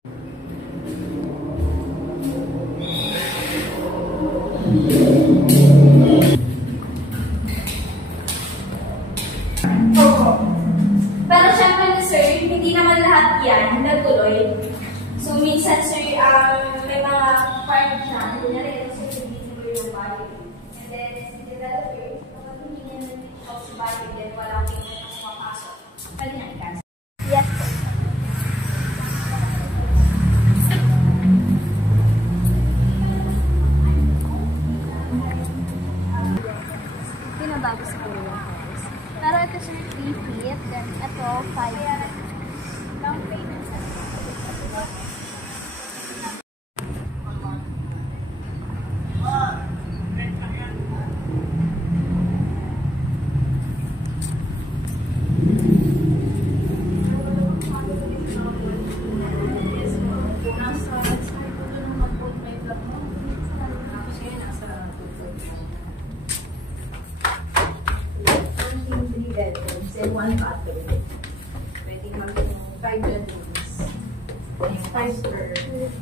Pero syempre sir, hindi naman lahat yan nagtuloy. So minsan sir, may mga part siya, kunyari ito sir, hindi tuloy yung body. And then, si developer, kapag hindi niya nag-reach out sa body, then walang payment na pumapasok. Pwede na i-cancel. Yes po. Pinabago sa kulo yung house. Pero ito sir, 3 feet, then ito 5 feet. Down payment sa and 1 bathroom. Pwede maging 5 bedrooms. 5 per 3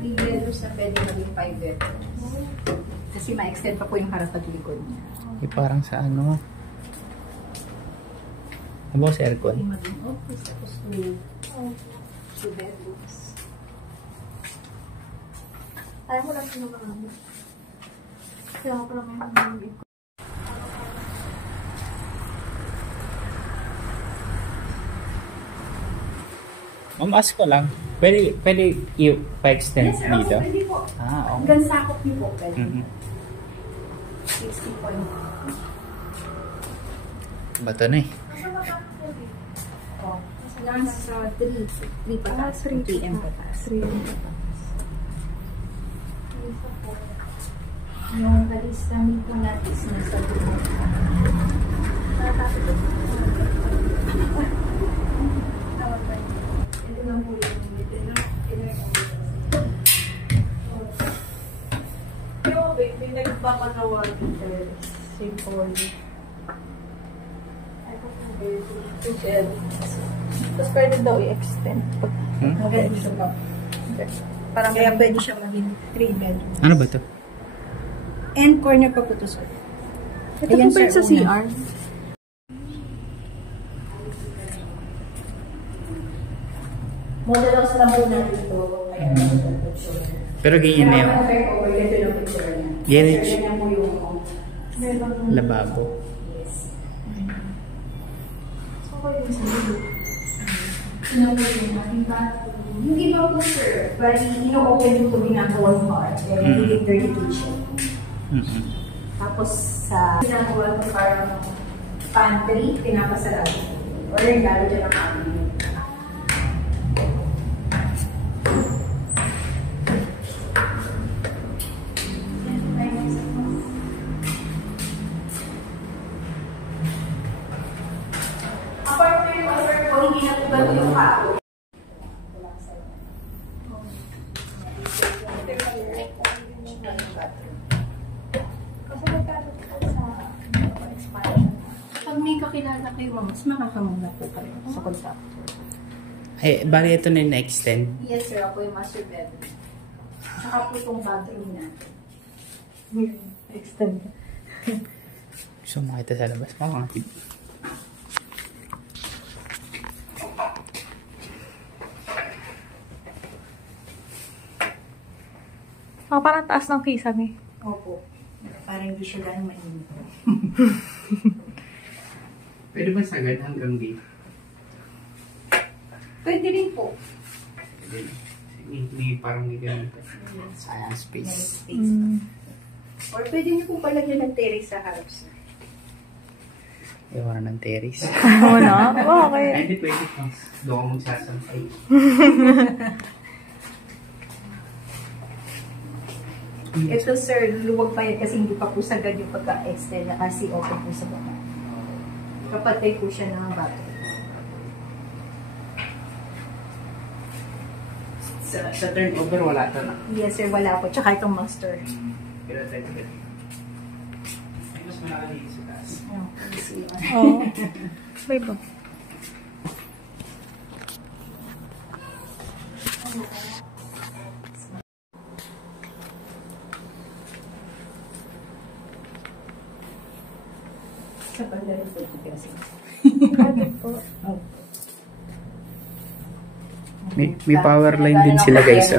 bedrooms na pwede maging 5 bedrooms. Kasi ma-extend pa po yung harap at likod niya. Parang sa ano? Ano ba sa aircon? Pwede maging office tapos 2 bedrooms. ayaw mo lang sinamarami. Kaya ko lang yung mga Ma'am, ask ko lang. Pwede i-extend yes, sir. dito? Okay, pwede po. Okay. Hanggang sakop niyo po pwede. 60 point. Bato na eh. Oh. Nasa 3 pataas. 3 PM pataas. 3 pataas. Yung alis namin po natin nasa 2. Ito lang po yung may nagpapagawa dito. Simple. Tapos pwede daw i-extend. Maganda siya ba? Parang kaya pwede siya maging 3 bedrooms. Ano ba ito? And corner pa po ito, sir. ito compared sa CR. Model house lang po natin ito. Pero ganyan na yun. Ganyan lababo. Hindi ba po, sir? Bali, ino-open po ginagawang bar. Hindi dirty kitchen. Tapos sa ginagawa ko parang pantry, pinapasarado. Or regalo dyan ang amin. Hindi na po gano'n yung kato. Pag may kakilala kayo, mas makakamuna po pa rin sa contractor. Ay, bali ito na na-extend? Yes, sir. Ako yung master bedroom. Saka po itong bathroom natin. Extend. Gusto makita sa labas. Makakatid. Oh, parang taas ng kisame. Opo. Parang hindi siya gano'ng mainit. Pwede ba sagad hanggang dito? Pwede rin po. May parang may ganun. Sayang May space. space. Or pwede niyo po palagyan ng terrace sa harap, sir. Iwanan ng terrace. Oo na? Oh, okay. Ay, hindi pwede. Doon ako magsasampay. Ito, sir, luwag pa yan kasi hindi pa po sagad yung pagka-extend na kasi open po sa baba. Kapatay po siya ng bato. Sa turnover, wala ito na. Yes, sir, wala po. Tsaka itong master. Pero tayo ka. Ay, mas malaki dito sa taas. Oo. May ba? Sa pagdating po kasi. May power line din sila guys.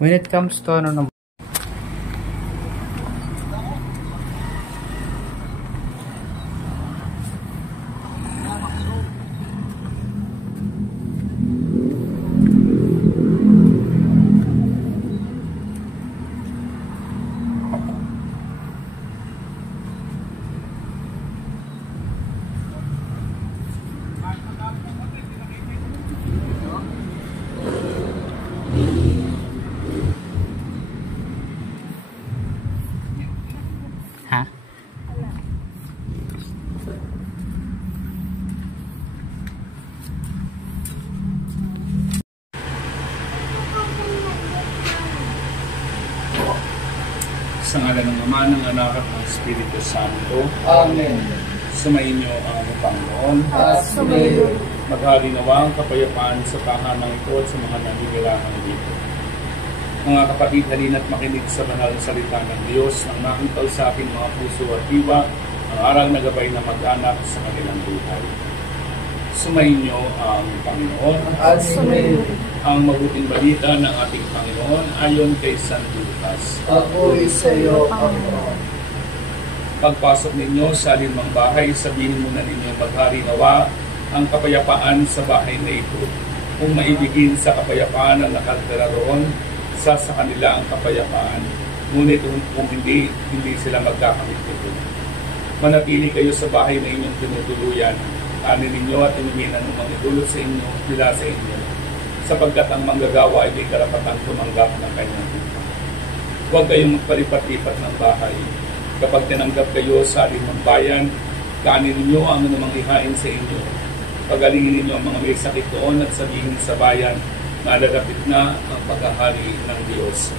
When it comes to ano naman, ha? Sa ngalan ng Ama, ng Anak at ng Espiritu Santo. Amen. Sumainyo ang Panginoon. At sumayo. Maghari nawa ang kapayapaan sa tahanang ito at sa mga naninilahan dito. Mga kapatid, halina't makinig sa banal na salita ng Diyos nang makita sa ating mga puso at diwa ang aral na gabay na mag-anak sa kanilang buhay. Sumainyo ang Panginoon. At sumayo. Ang mabuting balita ng ating Panginoon ayon kay San Lucas. Papuri sa iyo, Panginoon. Pagpasok ninyo sa alinmang bahay, sabihin muna ninyo maghari nawa ang kapayapaan sa bahay na ito. Kung maibigin sa kapayapaan ang nakatira roon, sa kanila ang kapayapaan. Ngunit kung hindi sila magkakamit nito. Manatili kayo sa bahay na inyong tinutuluyan. Kanin ninyo at inumin ang mga idulot sa inyo, nila sa inyo. Sapagkat ang manggagawa ay may karapatang tumanggap ng kanyang lupa. Huwag kayong magpalipat-lipat ng bahay. Kapag tinanggap kayo sa alinmang bayan, kanin ninyo ang anumang ihain sa inyo. Pagalingin ninyo ang mga may sakit doon at sabihin sa bayan, nalalapit na ang paghahari ng Diyos.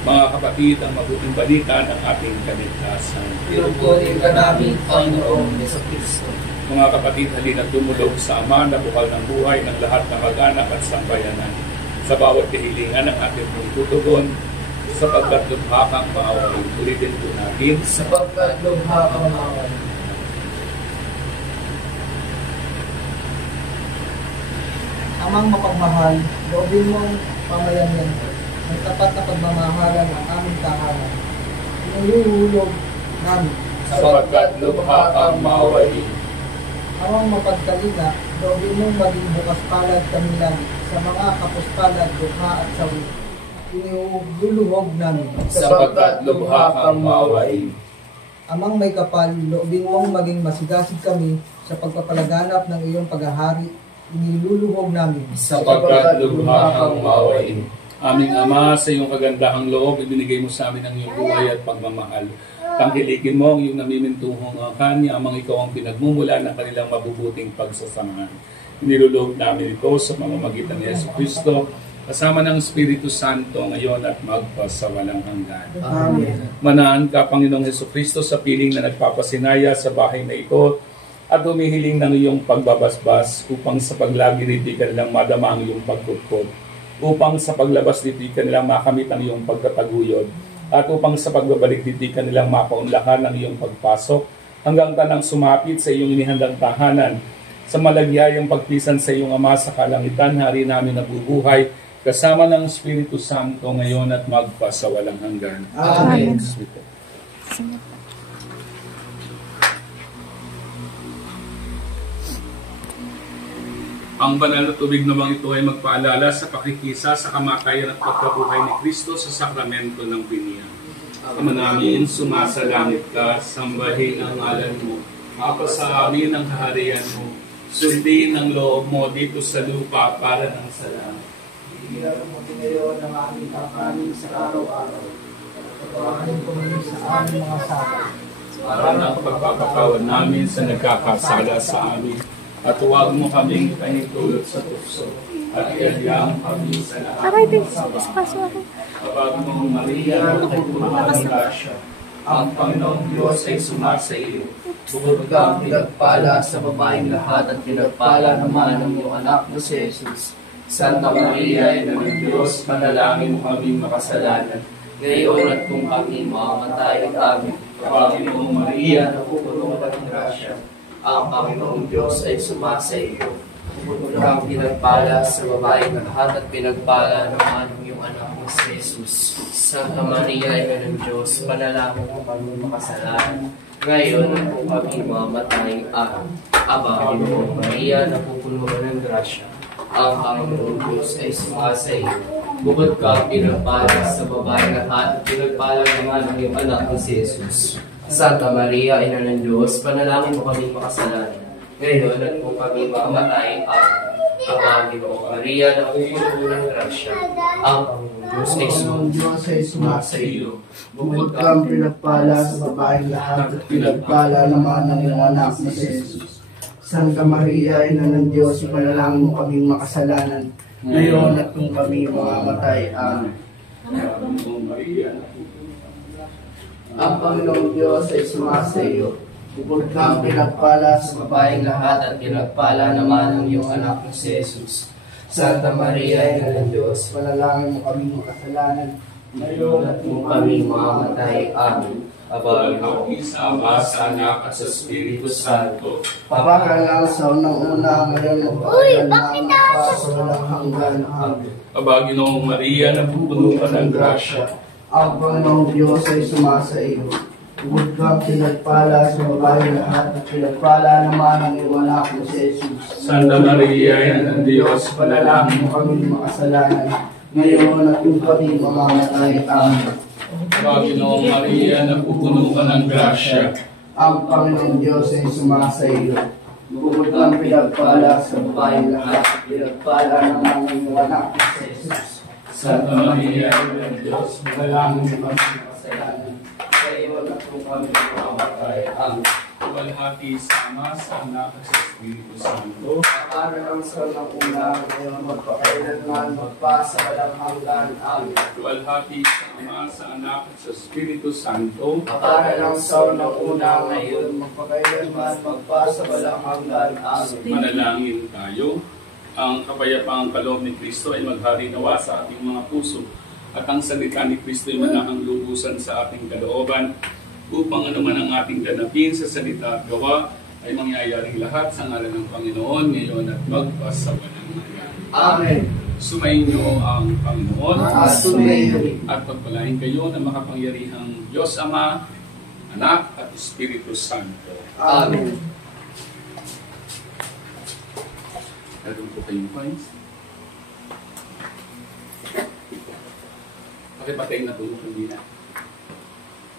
Mga kapatid, ang mabuting balita ng ating kaligtasan. Pinupuri ka namin, Panginoong Jesucristo. Mga kapatid, halina't dumulog sa Ama na bukal ng buhay ng lahat ng mag-anak at sambayanan. Sa bawat kahilingan ng ating pong tutugon, sapagkat lubha kang maawain. Ulitin po natin. Sapagkat lubha kang maawain. Amang mapagmahal, loobin mong pamayanan ko. Ang tapat na pagmamahalan ang aming tahanan. Inuhulog namin. Sapagkat lubha kang maawain. Amang mapagtalina, loobin mong maging bukas palad kami lang sa mga kapuspalad, lubha at sawi. Inululuhog namin. Sapagkat lubha kang maawain. Amang may kapal, loobin mong maging masigasig kami sa pagpapalaganap ng iyong paghahari. Iniluluhog namin. Sapagkat lubha kang maawain. Aming Ama, sa iyong kagandahang loob, ibinigay mo sa amin ang iyong buhay at pagmamahal. Tangkilikin mo ang iyong namimintuhong kanya, amang ikaw ang pinagmumula ng kanilang mabubuting pagsasamahan. Iniluloob namin ito sa pamamagitan ni Jesucristo, kasama ng Espiritu Santo ngayon at magpasawalang hanggan. Amen. Manahan ka, Panginoong Jesucristo, sa piling na nagpapasinaya sa bahay na ito, at humihiling ng iyong pagbabasbas upang sa paglagi hindi ka nilang madama ang iyong pagkutkot, upang sa paglabas hindi ka nilang makamit ang iyong pagtataguyod, at upang sa pagbabalik hindi ka nilang mapaunlakan ang iyong pagpasok, hanggang tanang sumapit sa iyong inihandang tahanan, sa malagyayang pagpisan sa iyong Ama sa kalangitan, hari namin nabubuhay, kasama ng Espiritu Santo ngayon at magpasawalang hanggan. Amen. Ang banal na tubig namang ito ay magpaalala sa pakikisa sa kamatayan at pagkabuhay ni Kristo sa sakramento ng biniyang. Ama namin, sumasalangit ka, sambahin ang ngalan mo. Mapasa amin ang kaharian mo. Sundin ang loob mo dito sa lupa para ng salamat. Bigyan mo ngayon ng aming kakanin sa araw-araw. Patawarin ko ngayon sa aming mga sala. Para ng pagpapakawan namin sa nagkakasala sa amin. At huwag mo kaming panitulot sa tukso. At iyagyang kami sa lahat ng sama. Kapag mong Maria, nagpupunan ng grasya, ang Panginoong Diyos ay sumasa iyo. Bukod kang pinagpala sa babaeng lahat at pinagpala naman ng iyong anak na si Jesus. Santa Maria, Ina ng Diyos, manalangin mo kaming makasalanan. Ngayon at kung kami mamamatay at amin. Panginoong Maria, napupuno ng grasya, ang Panginoong Diyos ay sumasa iyo. Bukod kang pinagpala sa babaeng lahat at pinagpala naman ng iyong anak na si Jesus. Santa Maria, Ina ng Diyos, manalangin mo kami makasalanan. Ngayon at kung kami mamamatay at Panginoong Maria, napupuno ng grasya, ang Panginoong Diyos ay sumasa iyo. Bukod ka pinagpala sa babaeng lahat at pinagpala naman ng iyong anak na si Jesus. Santa Maria, Ina ng Diyos, panalangin mo kami makasalanan. Ngayon at kung kami mamamatay at Panginoong Maria, napupuno ng grasya, ang Panginoong Diyos ay sumasa iyo. Bukod kang pinagpala sa babaeng lahat at pinagpala naman ng iyong anak na si Jesus. Santa Maria, Ina ng Diyos, panalangin mo kaming makasalanan. Ngayon at kung kami mamamatay. Amen. Ang Panginoong Diyos ay sumasa iyo. Bukod kang pinagpala sa babaeng lahat at pinagpala naman ng iyong anak na si Jesus. Santa Maria, Ina ng Diyos, panalangin mo kaming makasalanan. Ngayon at kung kami mamamatay. Amen. Ang isa Ama, sa Anak at sa Espiritu Santo. Papakalang sa unang-una, ngayon magpakailan na sa walang hanggan. Amen. Panginoong Maria, napupuno ka ng grasya, ang Panginoong Diyos ay sumasa iyo. Bukod kang pinagpala sa babaeng lahat at pinagpala naman ang iyong anak na si Jesus. Santa Maria, Ina ng Diyos, Panalangin mo kami makasalanan. Ngayon at kung kami mamamatay. Amen. Panginoong Maria, napupuno ka ng grasya, Ang Panginoong Diyos ay sumasa iyo. Bukod kang pinagpala sa babaeng lahat at pinagpala naman ang iyong anak na si Jesus. Santa Maria, Ina ng Diyos, Panalangin mo kami makasalanan. Ngayon at kung kami mamamatay. Amen. Walhati sa Ama, sa Anak at sa Espiritu Santo. Para ang sa una, ngayon magpakailanman, magpasa walang hanggan. Amen. Walhati sa Ama, sa Anak at sa Espiritu Santo. Para ang sa una, ngayon magpakailanman, magpasa walang hanggan. Amen. Manalangin tayo. Ang kapayapaang kaloob ni Kristo ay maghari nawa sa ating mga puso. At ang salita ni Kristo ay manahang lubusan sa ating kalooban, upang anuman ang ating ganapin sa salita at gawa ay mangyayaring lahat sa ngalan ng Panginoon ngayon at magpasawalang hanggan. Amen. Sumainyo ang Panginoon Sumainyo. at pagpalain kayo ng makapangyarihang Diyos Ama, Anak at Espiritu Santo. Amen. Meron po kayong coins. Pakipatay na tulong hindi na.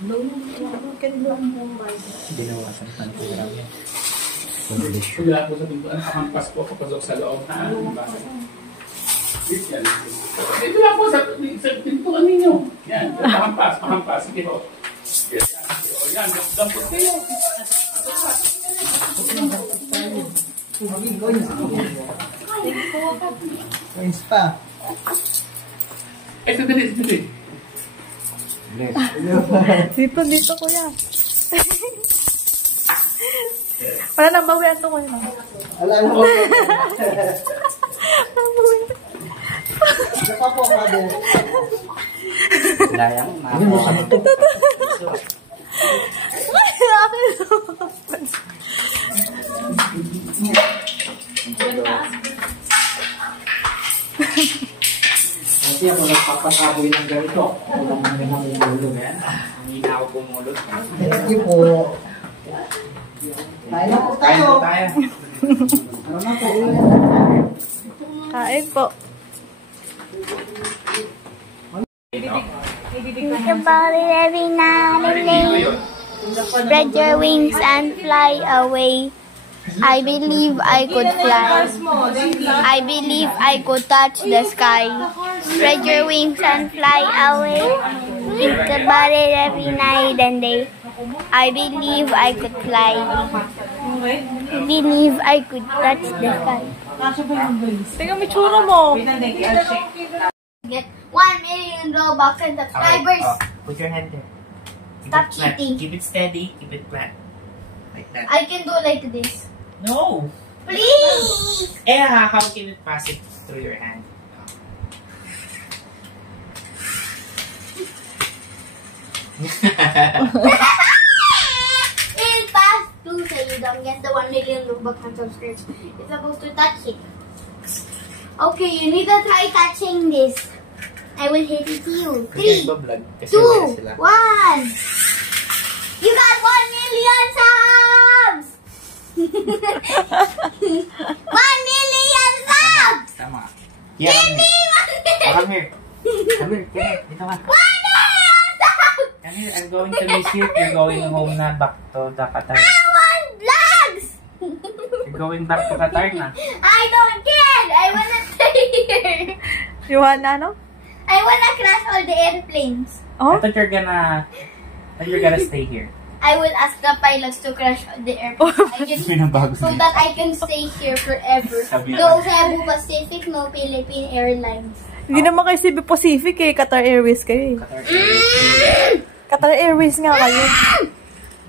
Binawasan pa ng programa. Paglahat po sa pintuan, pakampas po kapasok sa loob. Yan. Ito lang po sa pintuan ninyo. Yan, pakampas. Sige po. Yan, dampot kayo. Coins pa. Ay, sandali. Dito, kuya. Wala nang bawian to, kuya. Alala ko. Isa pa po, mother. Dayang na. Hindi mo sa ito. Kasi ako nagpapasaboy ng ganito. Ako naman yung umulog. Hindi na ako pumulog. Thank you po. Tayo po tayo. Ano na po? Kain po. Think about it every night and day. Spread your wings and fly away. I believe I could fly. I believe I could touch the sky. Spread your wings and fly away. Think about it every night and day. I believe I could fly. I believe I could touch the sky. Tingnan mo tsura mo. Get 1 million Robux and subscribers. Put your hand there. Stop Keep it flat. cheating. Keep it steady. Keep it flat. Like that. I can do like this. No! Please! How can you pass it through your hand? It'll pass through so you don't get the 1 million Robux and subscribers. You're supposed to touch it. Okay, you need to try touching this. I will hit it to you. 3, 2, 1. You got 1 million subs! 1 million subs! Tama. Give Yeah, me 1 million! come here. Come here. Dito ka. 1 million subs! Come here. I'm going to miss you. You're going home na back to the Qatar. I want vlogs! You're going back to Qatar na. I don't care! I wanna stay here! You want na, no? I wanna crash all the airplanes. Oh? I thought you're gonna stay here. I will ask the pilots to crash all the airplanes. So that I can stay here forever. Sabi No lang. Cebu Pacific, no Philippine Airlines. Hindi naman kayo Cebu Pacific eh. Qatar Airways kayo eh. Qatar Airways. Qatar Airways nga kayo.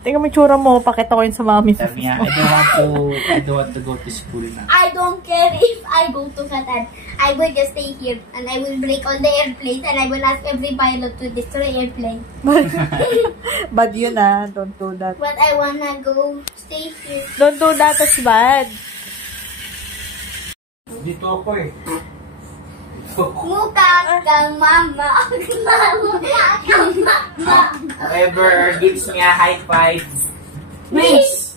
Tingnan mo yung tsura mo. Pakita ko yun sa mami. Sabi niya, I don't want to go to school na. I don't care if I go to Qatar. I will just stay here and I will break all the airplanes and I will ask every pilot to destroy airplanes. Bad yun ah. Don't do that. But I wanna go stay here. Don't do that. That's bad. Dito ako eh. Mukha kang mama. Whoever gives me a high five. Please!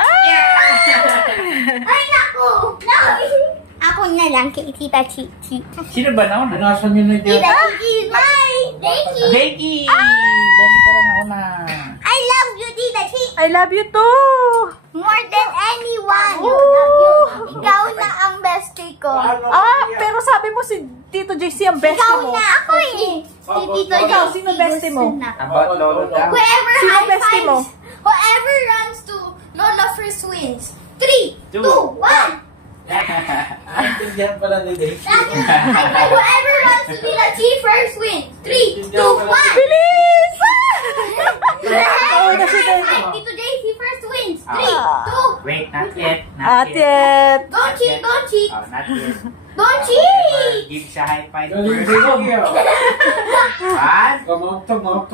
Ay, naku! No! Ako na lang kay Tita Chichi. Sino ba nauna? Nasaan yun na Tita Chichi is mine! Thank you! Becky! Becky pala nauna. I love you, Tita Chichi! I love you too. More than anyone! You Ooh. love you! Ikaw na ang bestie ko! Ah, pero sabi mo si Tito JC ang bestie Ikaw mo. na ako eh! Si Tito Ikaw, JC sino bestie mo? gusto na. About Lolo daw. Whoever Sino high bestie mo? fives, whoever runs to Lola first wins. 3, 2, 1! Naintindihan pala ni Dave. Whoever runs to Tita Chi first wins. 3, 2, 1! Bilis! Whoever na si Dave. runs Tito JC first wins. 3, Ah. 2, Wait, not yet. Not yet. don't cheat, don't cheat, Oh, not yet. don't Whoever cheat! gives siya high five first. One.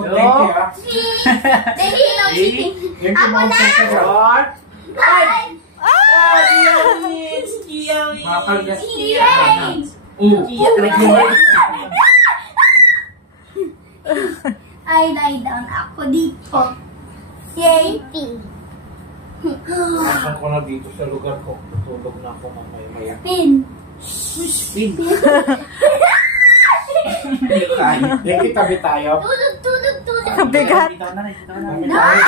Two. Dali, no cheating. Ako na! Four. Bye! Kia wins! Kia wins! Yay! I lie down ako dito. Yay! Saan ko na dito sa lugar ko? Tutulog na ako mamaya-maya. Pin. Spin. Hindi ko kaya. Hindi, tabi tayo. Tulog, tulog, tulog. Ang bigat. Bitaw na. Tabi tayo.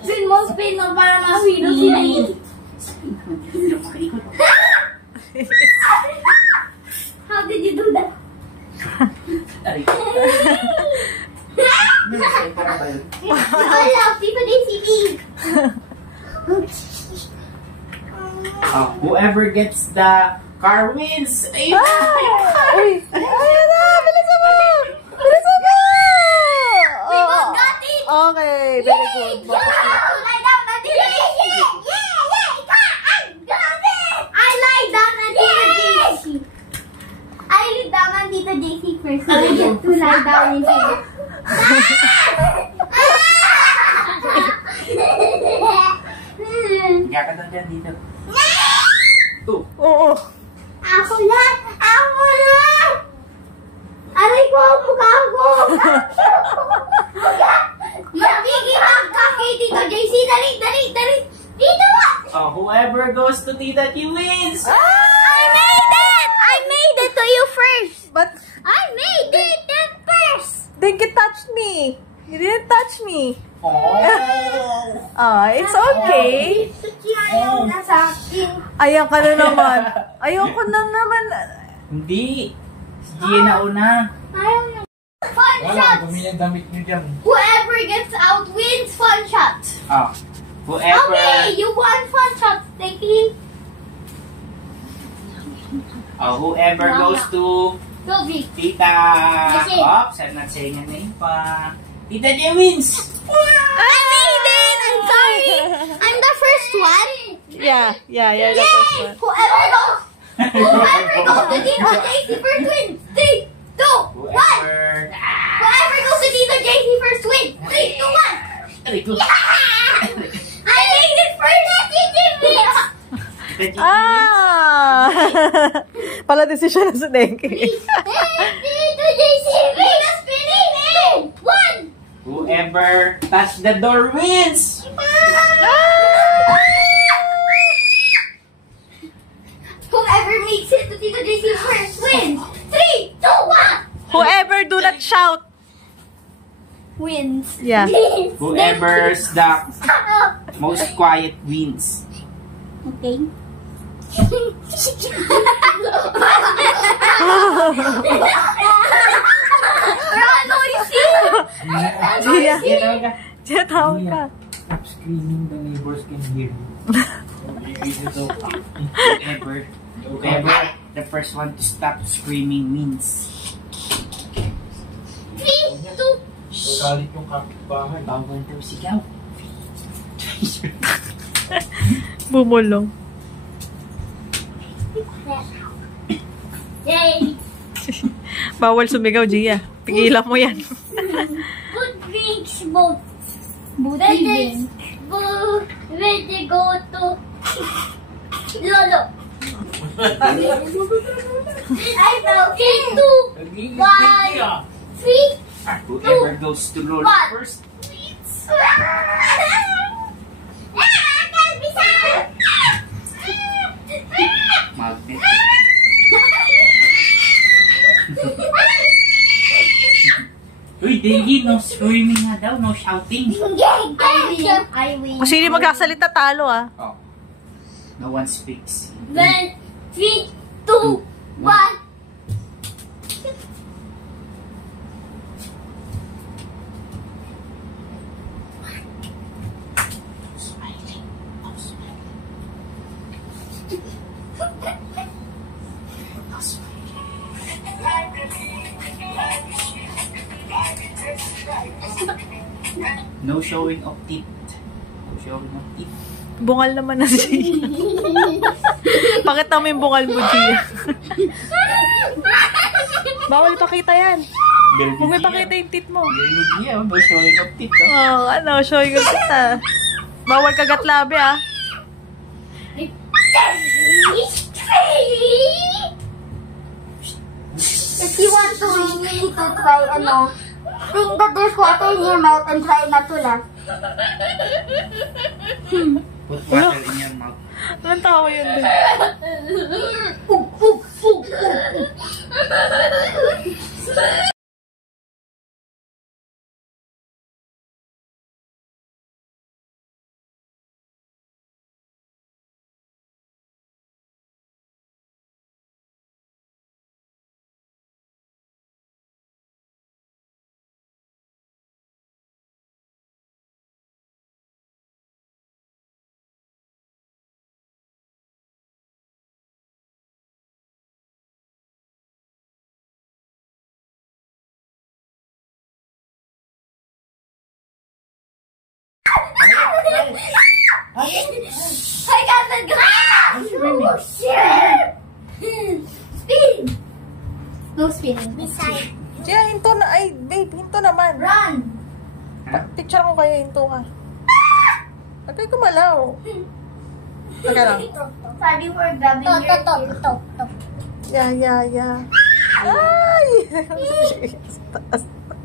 Spin mo, spin mo para mahilo sila yun. How did you do that? Wala, people didn't see me. Whoever gets the car wins. Ayun. Uy! Ayun na! Bilisan mo! Bilisan mo! We both got it. Okay, very good. Lie down na dito. I lie down na dito, JC. I lie down na dito, JC first. So I get to lie down in here. Higa ka daw dyan dito. Oo. Ako na! Ako na! Aray ko, mukha ko! Magiging ka kay Tito JC. Dali, dali, dali! Dito! Whoever goes to Tita Chi wins. I made it! I made it to you first! But I made it first! they can touch me. You didn't touch me. It's okay. Ayaw na sa akin. Ayaw ka na naman. Ayoko na naman. Hindi. Si Gia na una. Ayaw na. Fun shot! Damit niyo dyan. Whoever gets out wins fun shot. Whoever... Okay, you won fun shot. Thank you. whoever goes to Go big. Tita... Sige. Oops, I'm not saying a name pa. Tita Gia wins! I made it! I'm sorry. I'm the first one. Yeah, you're the first one. Whoever goes to Tita JC first wins. 3, 2, 1. Whoever goes to Tita JC first wins. 3, 2, 1. Very good. I made it first. Tita wins. Pala desisyon na sa Denki. Tita JC wins. Spinning. 1. Whoever touch the door wins! Whoever makes it to Tita JC first wins. 3, 2, 1. Whoever do not shout. Wins. Yeah. Whoever's the most quiet wins. Okay. Gia, tawag ka. Stop screaming, the neighbors can hear you. Whoever the first one to stop screaming wins. 3, 2. Galit yung kapitbahay. Bawal daw sigaw. Bumulong. Yay! Bawal sumigaw, Gia. Pigilan mo yan. Good drinks, both. Let's go to Lolo. I fell into 1, 3. Whoever goes to Lolo first. Magnet. Uy, Dengi, no screaming nga daw, no shouting. I win. Kung sino magkasalita, talo No one speaks. 1, 3, 2, 1. No showing of teeth. No showing of teeth. Bungal naman na si Gia. Pakita mo yung bungal mo, Gia. Bawal pakita yan. Huwag may pakita yung teeth mo. Yeah, no showing of teeth. Showing of teeth Bawal kagat labi If you want to, you need to try, bring the dishwater in your mouth and try not to laugh. Put water in your mouth. Anong tawa yun din? I got the glass! Oh, shit! Spin! No spinning. Beside. Gia, hinto na. Ay, babe, hinto naman. Run! Picture mo kayo, hinto ka. Huwag kayo kumalaw. Teka lang. Sabi we're grabbing your ear. Yeah. Ay!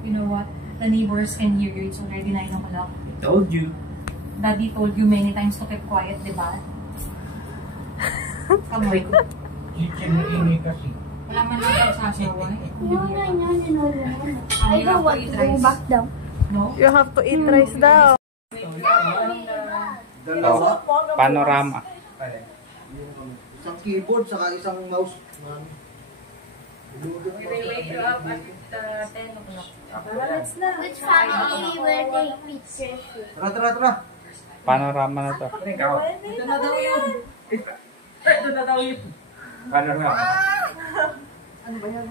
You know what? The neighbors can hear you. It's already 9 o'clock. I told you. Daddy told you many times to keep quiet, di ba? Come on. Chicken na ingay kasi. Wala man lang daw sasawa. No. I don't want to go back down. No? You have to eat rice daw. Dalawa. Panorama. Isang keyboard, saka isang mouse. We will wake you up at 10 o'clock. Which family will take pictures with? Tara. Panorama na to. Ito na daw yun. Ito na daw yun. Panorama. Ano ba yan?